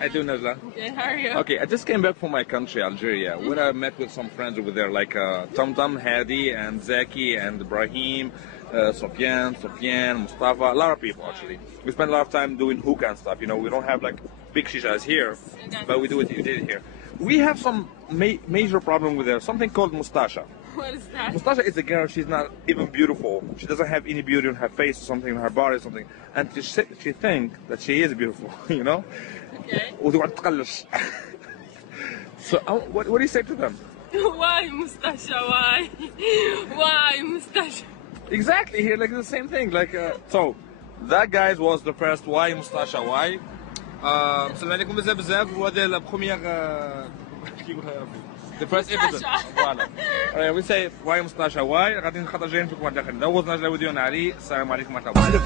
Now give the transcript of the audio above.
I do, Najla. Okay, how are you? Okay, I just came back from my country, Algeria, where I met with some friends over there, like Tamtam, Hadi, and Zaki, and Ibrahim, Sofian, Mustafa, a lot of people actually. We spend a lot of time doing hookah and stuff. You know, we don't have like big shishas here, but we did it here. We have some major problem with her, something called mustasha. What is that? Mustasha is a girl, she's not even beautiful. She doesn't have any beauty on her face or something, on her body or something. And she thinks that she is beautiful, you know? Okay. So what do you say to them? Why mustasha? Why? Why mustasha? Exactly, here like the same thing. Like so that guys was the first why mustasha why. السلام عليكم بزاف بزاف وهذا لا بروميير the first episode. Voilà. We say why mustasha why غادي نخاطر جايين فيكم واحد اخر ندوز نجلا وديونا علي. السلام عليكم ورحمه الله.